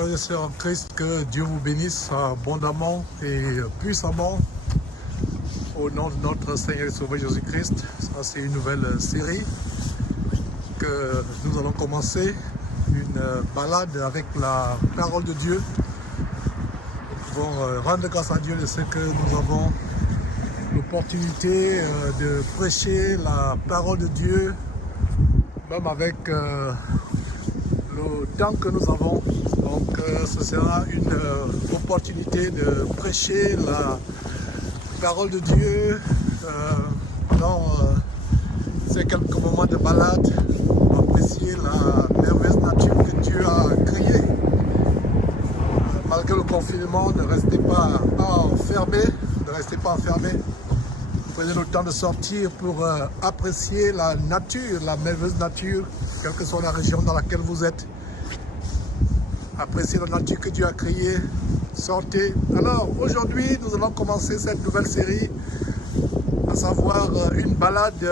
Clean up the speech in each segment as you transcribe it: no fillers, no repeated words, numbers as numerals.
frères et sœurs en Christ, que Dieu vous bénisse abondamment et puissamment au nom de notre Seigneur et Sauveur Jésus-Christ. Ça, c'est une nouvelle série que nous allons commencer, une balade avec la parole de Dieu. Nous pouvons rendre grâce à Dieu de ce que nous avons l'opportunité de prêcher la parole de Dieu, même avec le temps que nous avons. Donc ce sera une opportunité de prêcher la parole de Dieu dans ces quelques moments de balade, pour apprécier la merveilleuse nature que Dieu a créée. Malgré le confinement, ne restez pas enfermés, Prenez le temps de sortir pour apprécier la nature, la merveilleuse nature, quelle que soit la région dans laquelle vous êtes. Appréciez la nature que Dieu a créée. Sortez. Alors, aujourd'hui, nous allons commencer cette nouvelle série, à savoir une balade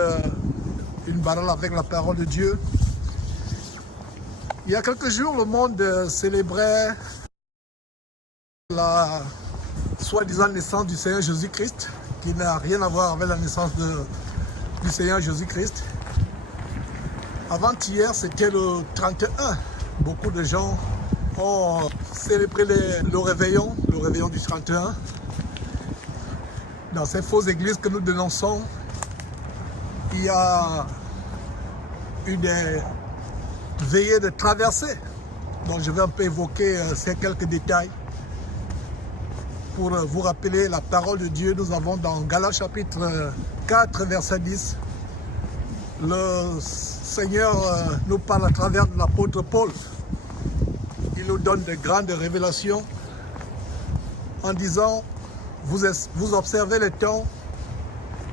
avec la parole de Dieu. Il y a quelques jours, le monde célébrait la soi-disant naissance du Seigneur Jésus-Christ, qui n'a rien à voir avec la naissance du Seigneur Jésus-Christ. Avant-hier, c'était le 31. Beaucoup de gens ont célébré le réveillon du 31. Dans ces fausses églises que nous dénonçons, il y a eu des veillées de traversée. Donc je vais un peu évoquer ces quelques détails pour vous rappeler la parole de Dieu. Nous avons dans Galates chapitre 4, verset 10, le Seigneur nous parle à travers de l'apôtre Paul. Il nous donne de grandes révélations en disant: vous observez les temps,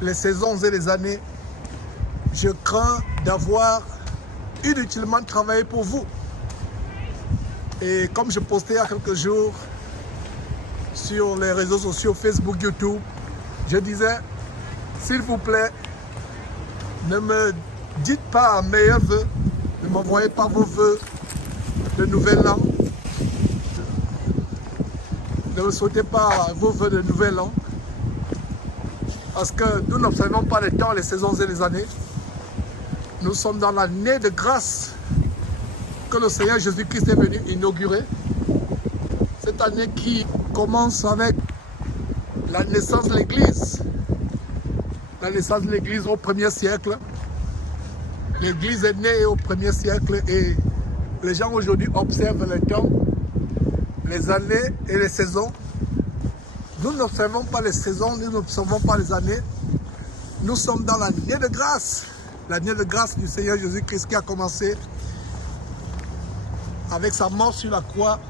les saisons et les années. Je crains d'avoir inutilement travaillé pour vous. Et comme je postais il y a quelques jours sur les réseaux sociaux, Facebook, YouTube, je disais: s'il vous plaît, ne me dites pas un meilleur vœu, ne m'envoyez pas vos vœux de nouvel an, ne me souhaitez pas vos vœux de nouvel an, parce que nous n'observons pas les temps, les saisons et les années. Nous sommes dans l'année de grâce que le Seigneur Jésus-Christ est venu inaugurer. Cette année qui commence avec la naissance de l'Église. La naissance de l'Église au 1er siècle. L'Église est née au 1er siècle et les gens aujourd'hui observent les temps, les années et les saisons. Nous n'observons pas les saisons, nous n'observons pas les années. Nous sommes dans l'année de grâce. L'année de grâce du Seigneur Jésus-Christ qui a commencé avec sa mort sur la croix,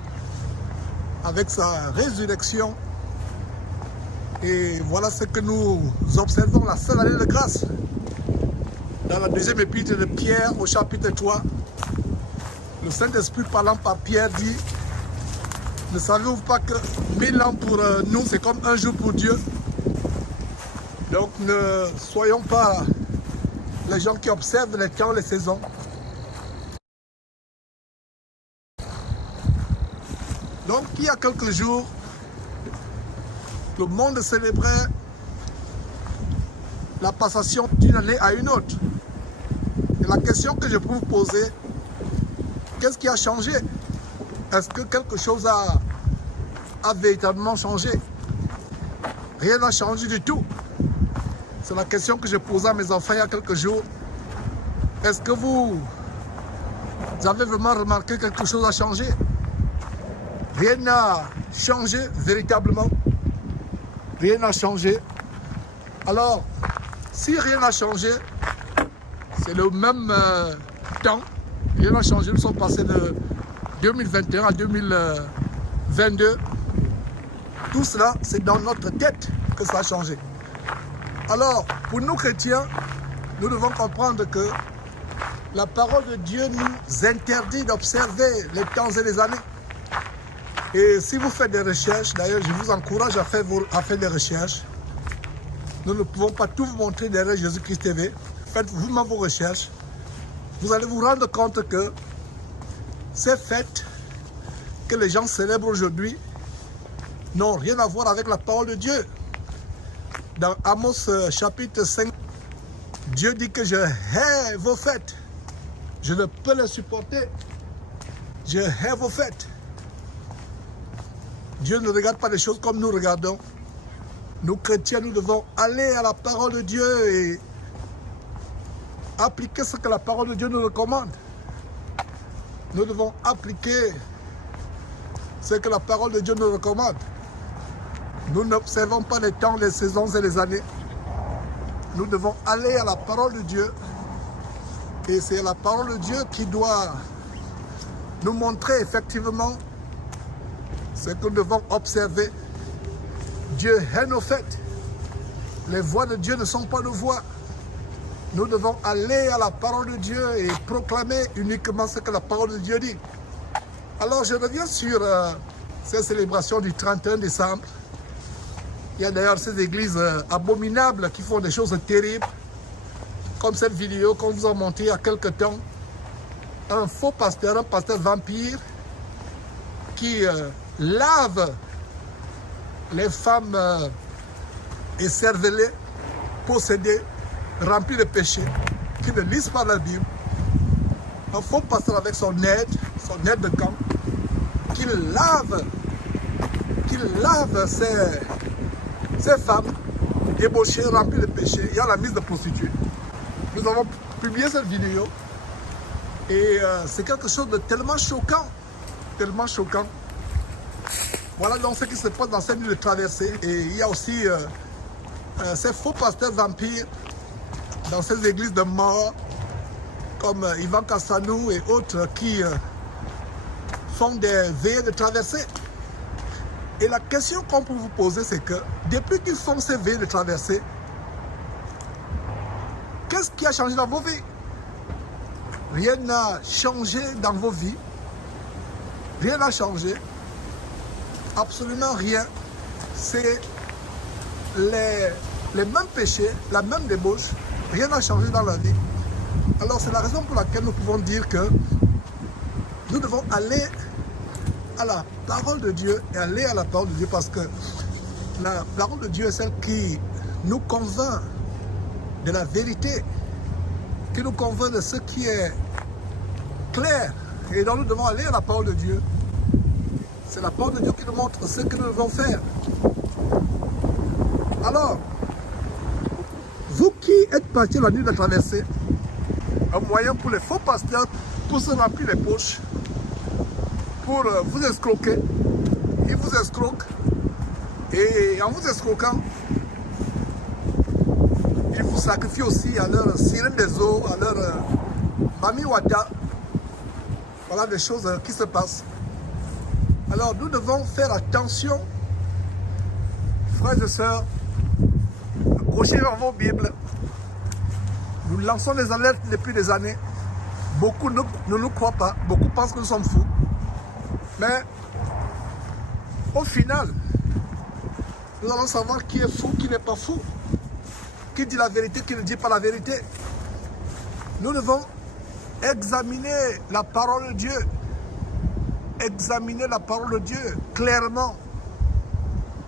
avec sa résurrection. Et voilà ce que nous observons, la seule année de grâce. Dans la deuxième épître de Pierre, au chapitre 3, le Saint-Esprit parlant par Pierre dit: ne savez-vous pas que 1000 ans pour nous, c'est comme un jour pour Dieu? Donc ne soyons pas les gens qui observent les temps, les saisons. Donc il y a quelques jours, le monde célébrait la passation d'une année à une autre. Et la question que je peux vous poser: qu'est-ce qui a changé? Est-ce que quelque chose a véritablement changé? Rien n'a changé du tout. C'est la question que je posais à mes enfants il y a quelques jours. Est-ce que vous avez vraiment remarqué que quelque chose a changé? Rien n'a changé véritablement. Rien n'a changé. Alors, si rien n'a changé, c'est le même temps. Rien n'a changé. Nous sommes passés de 2021 à 2022. Tout cela, c'est dans notre tête que ça a changé. Alors, pour nous chrétiens, nous devons comprendre que la parole de Dieu nous interdit d'observer les temps et les années. Et si vous faites des recherches, d'ailleurs je vous encourage à faire des recherches. Nous ne pouvons pas tout vous montrer derrière Jésus-Christ TV. Faites vous-même vos recherches. Vous allez vous rendre compte que ces fêtes que les gens célèbrent aujourd'hui n'ont rien à voir avec la parole de Dieu. Dans Amos chapitre 5, Dieu dit que je hais vos fêtes. Je ne peux les supporter. Je hais vos fêtes. Dieu ne regarde pas les choses comme nous regardons. Nous chrétiens, nous devons aller à la parole de Dieu et appliquer ce que la parole de Dieu nous recommande. Nous devons appliquer ce que la parole de Dieu nous recommande. Nous n'observons pas les temps, les saisons et les années. Nous devons aller à la parole de Dieu. Et c'est la parole de Dieu qui doit nous montrer effectivement ce que nous devons observer. Dieu hait nos fêtes. Les voies de Dieu ne sont pas nos voies. Nous devons aller à la parole de Dieu et proclamer uniquement ce que la parole de Dieu dit. Alors je reviens sur ces célébrations du 31 décembre. Il y a d'ailleurs ces églises abominables qui font des choses terribles. Comme cette vidéo qu'on vous a montrée il y a quelque temps. Un faux pasteur, un pasteur vampire qui lave les femmes écervelées, possédées, remplies de péchés, qui ne lisent pas la Bible. Un faux pasteur avec son aide de camp, qui lave ces femmes débauchées, remplies de péchés. Il y a la mise de prostituées. Nous avons publié cette vidéo et c'est quelque chose de tellement choquant. Tellement choquant. Voilà donc ce qui se passe dans cette nuit de traversée. Et il y a aussi ces faux pasteurs vampires dans ces églises de mort, comme Ivan Kassanou et autres qui font des veillées de traversée. Et la question qu'on peut vous poser, c'est que depuis qu'ils font ces veillées de traversée, qu'est-ce qui a changé dans vos vies? Rien n'a changé dans vos vies. Rien n'a changé. Absolument rien. C'est les mêmes péchés, la même débauche. Rien n'a changé dans la vie. Alors c'est la raison pour laquelle nous pouvons dire que nous devons aller à la parole de Dieu et aller à la parole de Dieu parce que la parole de Dieu est celle qui nous convainc de la vérité, qui nous convainc de ce qui est clair. Et donc nous devons aller à la parole de Dieu. C'est la parole de Dieu qui nous montre ce que nous devons faire. Alors, vous qui êtes partis la nuit de la traversée, un moyen pour les faux pasteurs pour se remplir les poches, pour vous escroquer. Ils vous escroquent. Et en vous escroquant, ils vous sacrifient aussi à leur sirène des eaux, à leur Mami Wata. Voilà des choses qui se passent. Alors nous devons faire attention, frères et sœurs, accrochez vers vos Bibles. Nous lançons des alertes depuis des années. Beaucoup ne nous croient pas, beaucoup pensent que nous sommes fous. Mais au final, nous allons savoir qui est fou, qui n'est pas fou. Qui dit la vérité, qui ne dit pas la vérité. Nous devons examiner la parole de Dieu. Examiner la parole de Dieu clairement.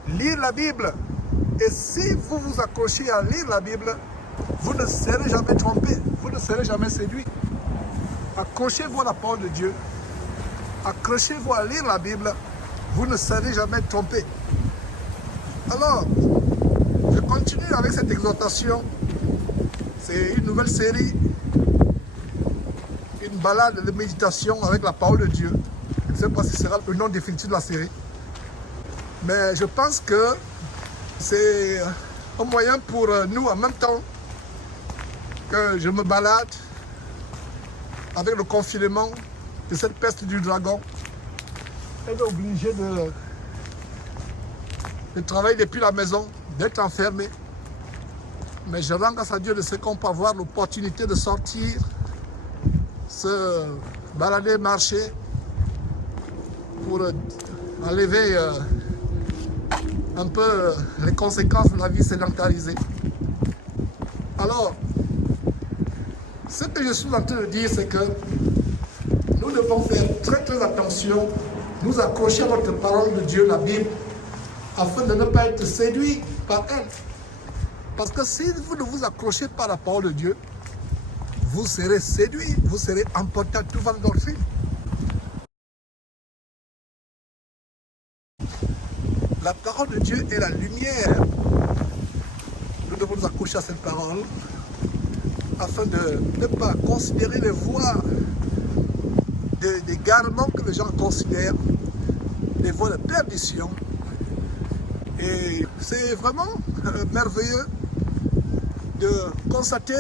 Lire la Bible. Et si vous vous accrochez à lire la Bible, vous ne serez jamais trompé. Vous ne serez jamais séduit. Accrochez-vous à la parole de Dieu. Accrochez-vous à lire la Bible. Vous ne serez jamais trompé. Alors, je continue avec cette exhortation. C'est une nouvelle série. Une balade de méditation avec la parole de Dieu. Je ne sais pas si ce sera le nom définitif de la série. Mais je pense que c'est un moyen pour nous, en même temps que je me balade avec le confinement de cette peste du dragon, être obligé de travailler depuis la maison, d'être enfermé. Mais je rends grâce à Dieu de ce qu'on peut avoir l'opportunité de sortir, se balader, marcher, pour enlever un peu les conséquences de la vie sédentarisée. Alors, ce que je suis en train de dire, c'est que nous devons faire très très attention nous accrocher à votre parole de Dieu, la Bible, afin de ne pas être séduit par elle. Parce que si vous ne vous accrochez pas à la parole de Dieu, vous serez séduit, vous serez emporté à tout vent de doctrine. La parole de Dieu est la lumière. Nous devons nous accrocher à cette parole afin de ne pas considérer les voies d'égarement que les gens considèrent, des voies de perdition. Et c'est vraiment merveilleux de constater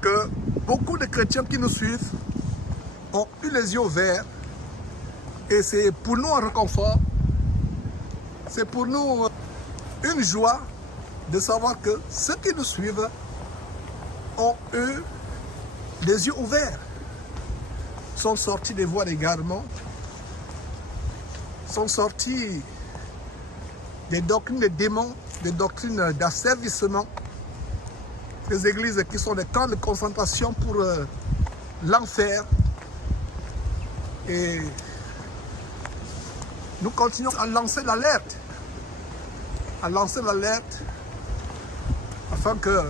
que beaucoup de chrétiens qui nous suivent ont eu les yeux ouverts. Et c'est pour nous un réconfort, c'est pour nous une joie de savoir que ceux qui nous suivent ont eu les yeux ouverts, sont sortis des voies d'égarement, sont sortis des doctrines de démons, des doctrines d'asservissement, des églises qui sont des camps de concentration pour l'enfer. Et nous continuons à lancer l'alerte, afin que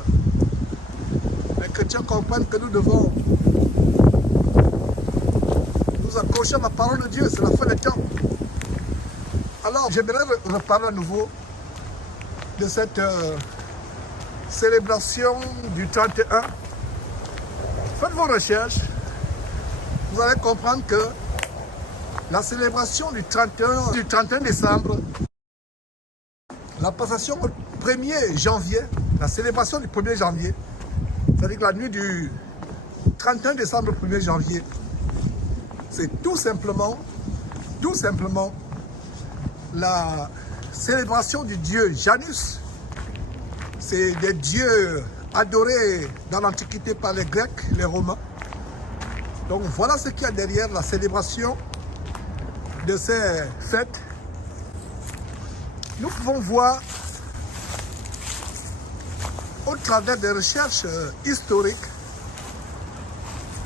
les chrétiens comprennent que nous devons nous accrocher à la parole de Dieu, c'est la fin des temps. Alors, j'aimerais reparler à nouveau de cette célébration du 31. Faites vos recherches, vous allez comprendre que la célébration du 31 décembre, la passation au 1er janvier, la célébration du 1er janvier, c'est-à-dire que la nuit du 31 décembre au 1er janvier, c'est tout simplement la célébration du dieu Janus. C'est des dieux adorés dans l'Antiquité par les Grecs, les Romains. Donc voilà ce qu'il y a derrière la célébration de ces fêtes. Nous pouvons voir au travers des recherches historiques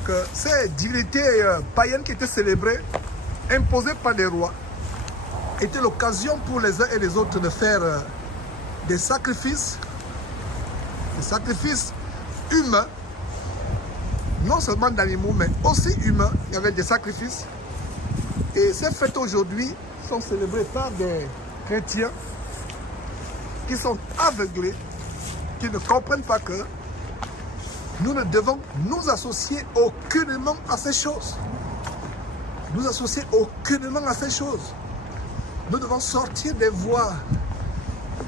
que ces divinités païennes qui étaient célébrées, imposées par des rois, étaient l'occasion pour les uns et les autres de faire des sacrifices humains, non seulement d'animaux, mais aussi humains. Il y avait des sacrifices. Et ces fêtes aujourd'hui sont célébrées par des chrétiens qui sont aveuglés, qui ne comprennent pas que nous ne devons nous associer aucunement à ces choses. Nous associer aucunement à ces choses. Nous devons sortir des voies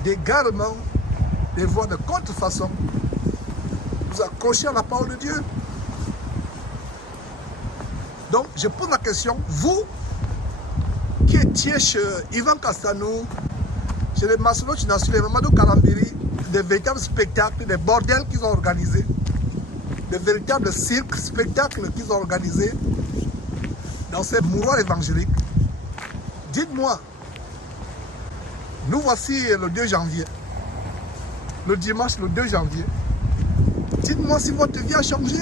d'égarement, des voies de contrefaçon, nous accrocher à la parole de Dieu. Donc, je pose la question, vous qui étiez chez Ivan Castanou, chez les Maslow Chinassu, les Mamadou Kalambiri, des véritables spectacles, des bordels qu'ils ont organisés, des véritables cirques, spectacles qu'ils ont organisés dans ces mouroirs évangéliques. Dites-moi, nous voici le 2 janvier, le dimanche le 2 janvier. Dites-moi si votre vie a changé.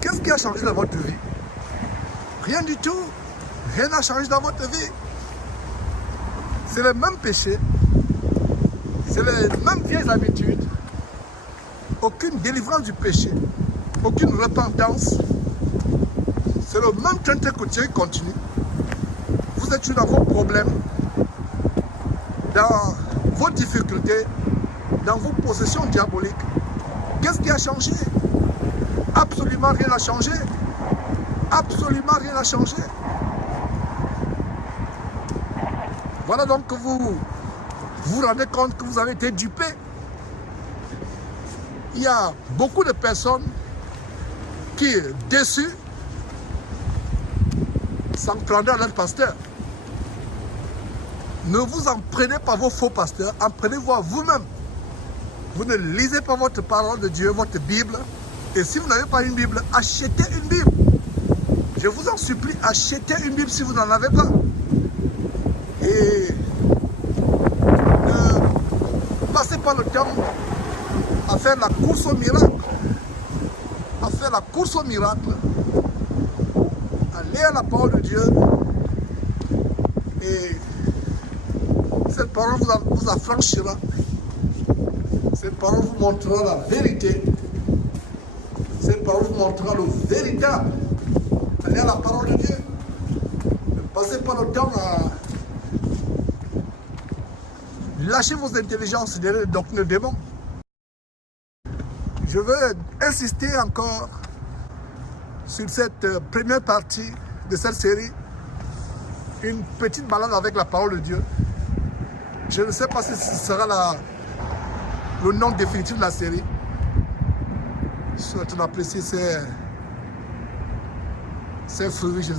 Qu'est-ce qui a changé dans votre vie? Rien du tout. Rien n'a changé dans votre vie. C'est le même péché. C'est les mêmes vieilles habitudes. Aucune délivrance du péché. Aucune repentance. C'est le même train de côté qui continue. Vous êtes dans vos problèmes, dans vos difficultés, dans vos possessions diaboliques. Qu'est-ce qui a changé? Absolument rien n'a changé. Absolument rien n'a changé. Voilà donc que vous vous rendez compte que vous avez été dupé. Il y a beaucoup de personnes qui, déçues, s'en prendraient à leur pasteur. Ne vous en prenez pas vos faux pasteurs, en prenez-vous à vous-même. Vous ne lisez pas votre parole de Dieu, votre Bible. Et si vous n'avez pas une Bible, achetez une Bible. Je vous en supplie, achetez une Bible si vous n'en avez pas. Et ne passez pas le temps à faire la course au miracle, à faire la course au miracle. Allez à la parole de Dieu. Et cette parole vous affranchira. Cette parole vous montrera la vérité. Cette parole vous montrera le véritable. Allez à la parole de Dieu. Ne passez pas le temps à lâcher vos intelligences derrière les doctrines de démons. Je veux insister encore sur cette première partie de cette série. Une petite balade avec la parole de Dieu. Je ne sais pas si ce sera le nom définitif de la série. Je souhaite apprécier ces fruits.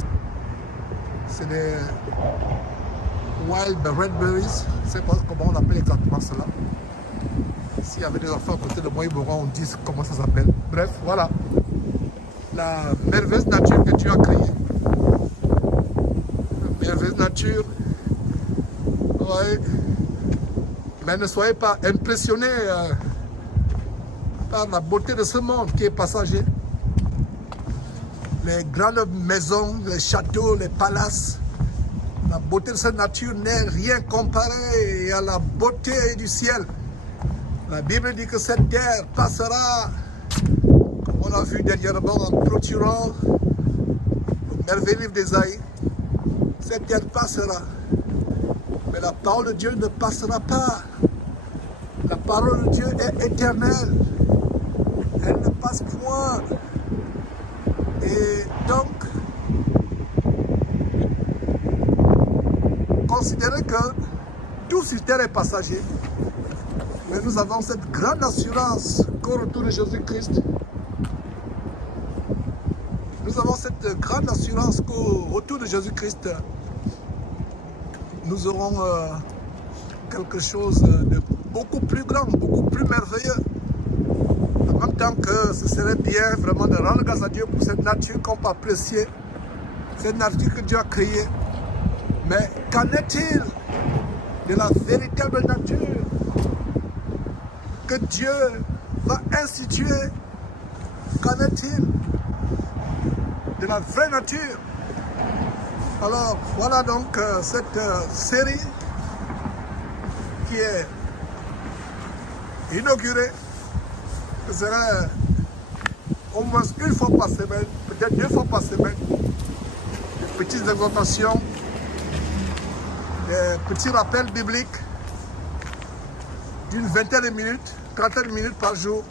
C'est des wild raspberries. Je ne sais pas comment on appelle exactement cela. S'il y avait des enfants à côté de moi, ils m'auront dit comment ça s'appelle. Bref, voilà. La merveilleuse nature que Dieu a créée. La merveilleuse nature. Ouais. Mais ne soyez pas impressionnés par la beauté de ce monde qui est passager. Les grandes maisons, les châteaux, les palaces. La beauté de cette nature n'est rien comparé à la beauté du ciel. La Bible dit que cette terre passera, comme on a vu dernièrement en clôturant le merveilleux livre d'Ésaïe. Cette terre passera. Mais la parole de Dieu ne passera pas. La parole de Dieu est éternelle. Elle ne passe point. Et donc, considérez que tout sur terre est passager. Mais nous avons cette grande assurance qu'au retour de Jésus-Christ, nous avons cette grande assurance qu'au retour de Jésus-Christ, nous aurons quelque chose de beaucoup plus grand, beaucoup plus merveilleux. En même temps que ce serait bien vraiment de rendre grâce à Dieu pour cette nature qu'on peut apprécier, cette nature que Dieu a créée. Mais qu'en est-il de la véritable nature que Dieu va instituer? Qu'en est-il de la vraie nature? Alors voilà donc cette série qui est inaugurée. Ce serait au moins une fois par semaine, peut-être 2 fois par semaine, des petites exhortations, des petits rappels bibliques d'une vingtaine de minutes, 30 de minutes par jour,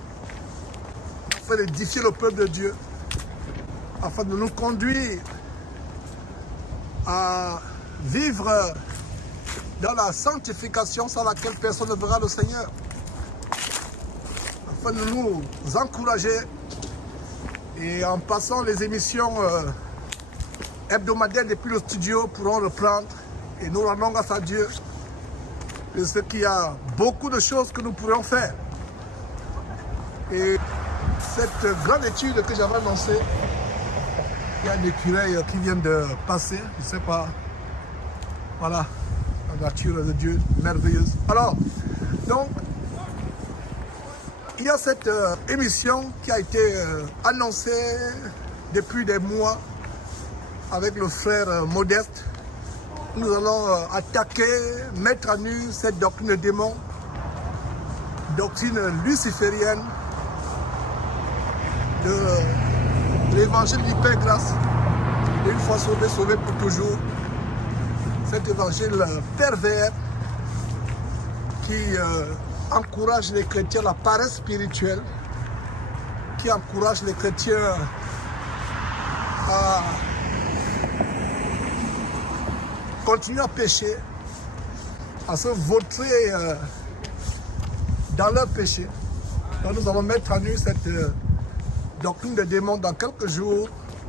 afin d'édifier le peuple de Dieu, afin de nous conduire à vivre dans la sanctification sans laquelle personne ne verra le Seigneur, afin de nous encourager. Et en passant les émissions hebdomadaires depuis le studio pourront reprendre, et nous rendons grâce à Dieu de ce qu'il y a beaucoup de choses que nous pourrions faire. Et cette grande étude que j'avais annoncée, il y a un écureuil qui vient de passer, je ne sais pas, voilà, la nature de Dieu merveilleuse. Alors, donc, il y a cette émission qui a été annoncée depuis des mois avec le frère Modeste. Nous allons attaquer, mettre à nu cette doctrine de démon, doctrine luciférienne de l'évangile du Père Grâce. Une fois sauvé, sauvé pour toujours. Cet évangile pervers qui encourage les chrétiens à la paresse spirituelle, qui encourage les chrétiens à continuer à pécher, à se vautrer dans leur péché. Donc nous allons mettre à nu cette doctrine des démons dans quelques jours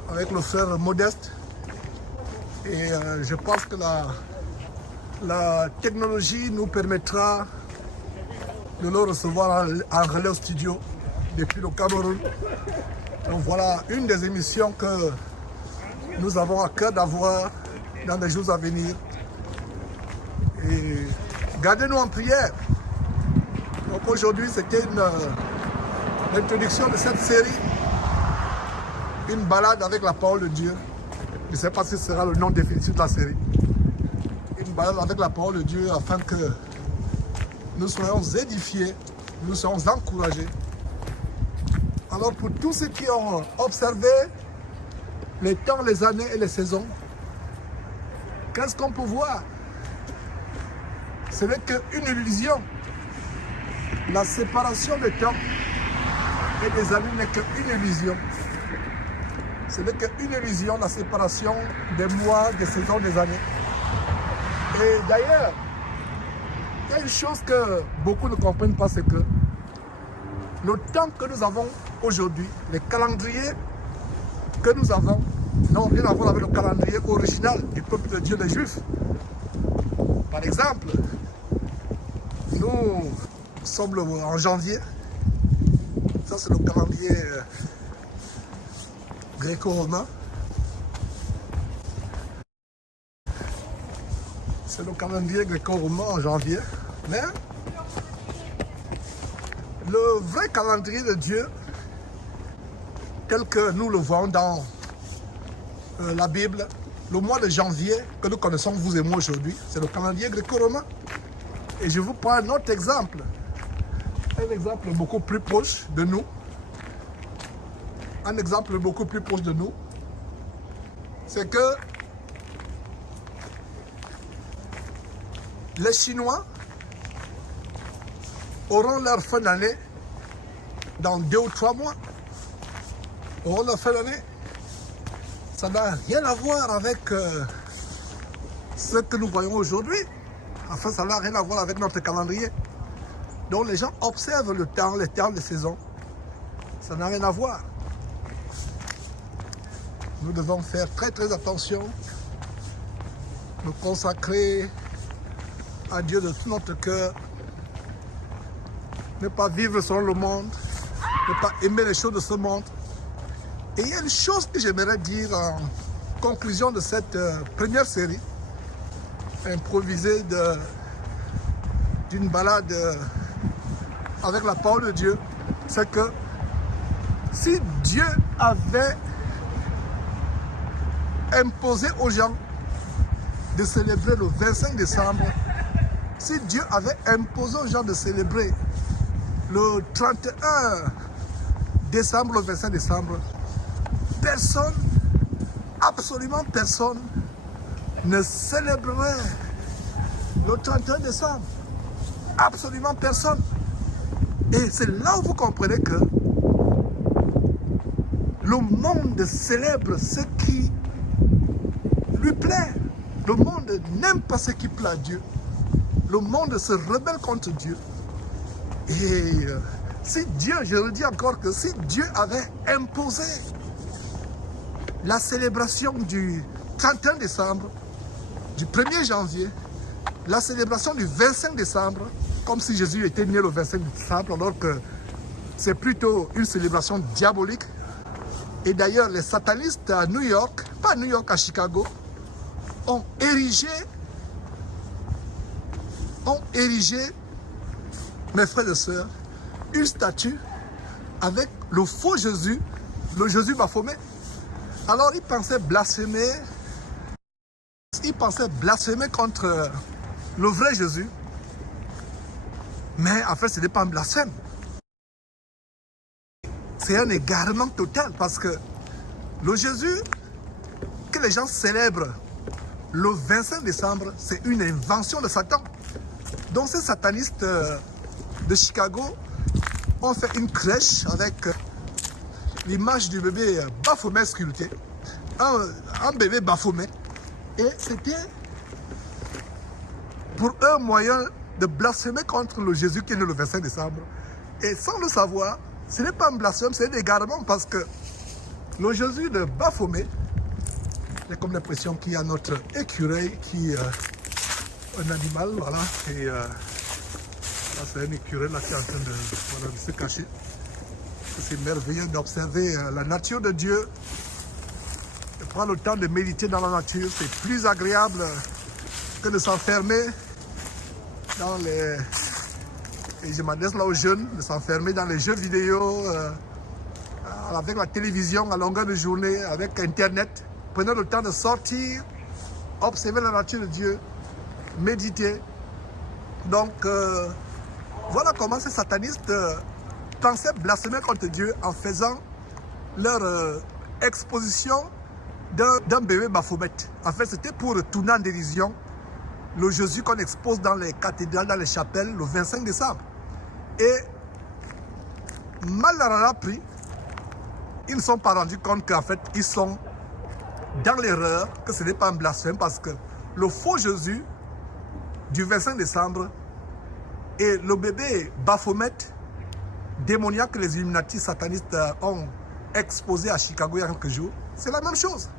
avec le frère Modeste. Et je pense que la technologie nous permettra de le recevoir en relais au studio depuis le Cameroun. Donc voilà une des émissions que nous avons à cœur d'avoir dans les jours à venir. Et gardez-nous en prière. Donc aujourd'hui, c'était une introduction de cette série Une balade avec la parole de Dieu. Je ne sais pas si ce sera le nom définitif de la série. Une balade avec la parole de Dieu afin que nous soyons édifiés, nous soyons encouragés. Alors pour tous ceux qui ont observé les temps, les années et les saisons, qu'est-ce qu'on peut voir? Ce n'est qu'une illusion. La séparation des temps et des années n'est qu'une illusion. Ce n'est qu'une illusion, la séparation des mois, des saisons, des années. Et d'ailleurs, il y a une chose que beaucoup ne comprennent pas, c'est que le temps que nous avons aujourd'hui, les calendriers que nous avons, n'ont rien à voir avec le calendrier original du peuple de Dieu, les Juifs. Par exemple, nous sommes en janvier. Ça, c'est le calendrier gréco-romain. C'est le calendrier gréco-romain en janvier. Mais le vrai calendrier de Dieu, tel que nous le voyons dans la Bible, le mois de janvier que nous connaissons, vous et moi aujourd'hui, c'est le calendrier gréco-romain. Et je vous prends un autre exemple. Un exemple beaucoup plus proche de nous. Un exemple beaucoup plus proche de nous. C'est que les Chinois auront leur fin d'année dans 2 ou 3 mois. Auront leur fin d'année. Ça n'a rien à voir avec ce que nous voyons aujourd'hui. Enfin, ça n'a rien à voir avec notre calendrier. Donc les gens observent le temps, les temps, les saisons. Ça n'a rien à voir. Nous devons faire très très attention. Nous consacrer à Dieu de tout notre cœur. Ne pas vivre selon le monde. Ne pas aimer les choses de ce monde. Et il y a une chose que j'aimerais dire en conclusion de cette première série, improvisée d'une balade avec la parole de Dieu, c'est que si Dieu avait imposé aux gens de célébrer le 25 décembre, si Dieu avait imposé aux gens de célébrer le 31 décembre, le 25 décembre, personne, absolument personne, ne célébrerait le 31 décembre. Absolument personne. Et c'est là où vous comprenez que le monde célèbre ce qui lui plaît. Le monde n'aime pas ce qui plaît à Dieu. Le monde se rebelle contre Dieu. Et si Dieu, je le dis encore, que si Dieu avait imposé la célébration du 31 décembre, du 1er janvier, la célébration du 25 décembre, comme si Jésus était né le 25 décembre, alors que c'est plutôt une célébration diabolique. Et d'ailleurs, les satanistes à New York, pas à New York, à Chicago, ont érigé, mes frères et sœurs, une statue avec le faux Jésus, le Jésus Baphomet. Alors ils pensaient blasphémer contre le vrai Jésus. Mais en fait, ce n'est pas un blasphème. C'est un égarement total parce que le Jésus que les gens célèbrent le 25 décembre, c'est une invention de Satan. Donc ces satanistes de Chicago ont fait une crèche avec l'image du bébé Baphomet sculpté. Un bébé Baphomet. Et c'était pour un moyen de blasphémer contre le Jésus qui est né le 25 décembre. Et sans le savoir, ce n'est pas un blasphème, c'est un égarement parce que le Jésus de Baphomet, j'ai comme l'impression qu'il y a notre écureuil qui est un animal, voilà. Et là, c'est un écureuil là, qui est en train de se cacher. C'est merveilleux d'observer la nature de Dieu, de prendre le temps de méditer dans la nature. C'est plus agréable que de s'enfermer dans les... Et je m'adresse là aux jeunes, de s'enfermer dans les jeux vidéo, avec la télévision à longueur de journée, avec Internet. Prenez le temps de sortir, observer la nature de Dieu, méditer. Donc, voilà comment ces satanistes pensaient blasphémer contre Dieu en faisant leur exposition d'un bébé Baphomet. En fait, c'était pour tourner en dérision le Jésus qu'on expose dans les cathédrales, dans les chapelles, le 25 décembre. Et mal leur a pris, ils ne sont pas rendus compte qu'en fait, ils sont dans l'erreur, que ce n'est pas un blasphème, parce que le faux Jésus du 25 décembre et le bébé Baphomet démoniaque que les Illuminati satanistes ont exposé à Chicago il y a quelques jours, c'est la même chose.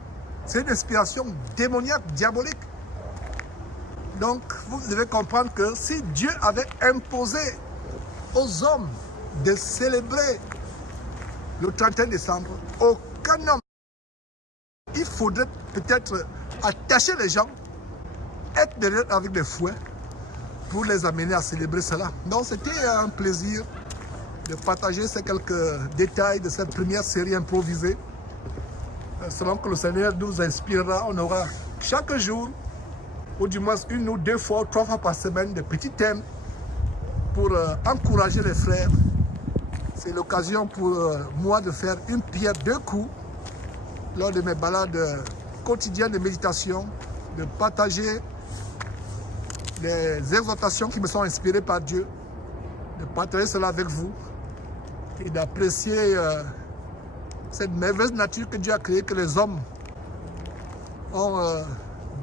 C'est une inspiration démoniaque, diabolique. Donc, vous devez comprendre que si Dieu avait imposé aux hommes de célébrer le 31 décembre, aucun homme, il faudrait peut-être attacher les gens, être derrière avec des fouets pour les amener à célébrer cela. Donc, c'était un plaisir de partager ces quelques détails de cette première série improvisée. Selon que le Seigneur nous inspirera, on aura chaque jour, ou du moins 1 ou 2 fois, 3 fois par semaine, des petits thèmes pour encourager les frères. C'est l'occasion pour moi de faire une pierre 2 coups lors de mes balades quotidiennes de méditation, de partager les exhortations qui me sont inspirées par Dieu, de partager cela avec vous et d'apprécier cette merveilleuse nature que Dieu a créée, que les hommes ont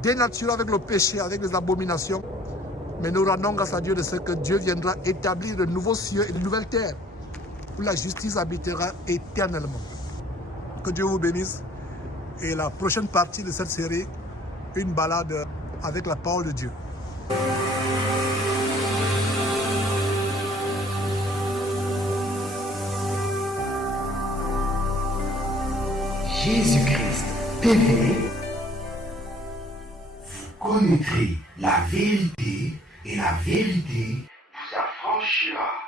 dénaturée avec le péché, avec les abominations. Mais nous rendons grâce à Dieu de ce que Dieu viendra établir de nouveaux cieux et de nouvelles terres où la justice habitera éternellement. Que Dieu vous bénisse. Et la prochaine partie de cette série, une balade avec la parole de Dieu. Jésus-Christ TV, vous connaîtrez la vérité et la vérité vous affranchira.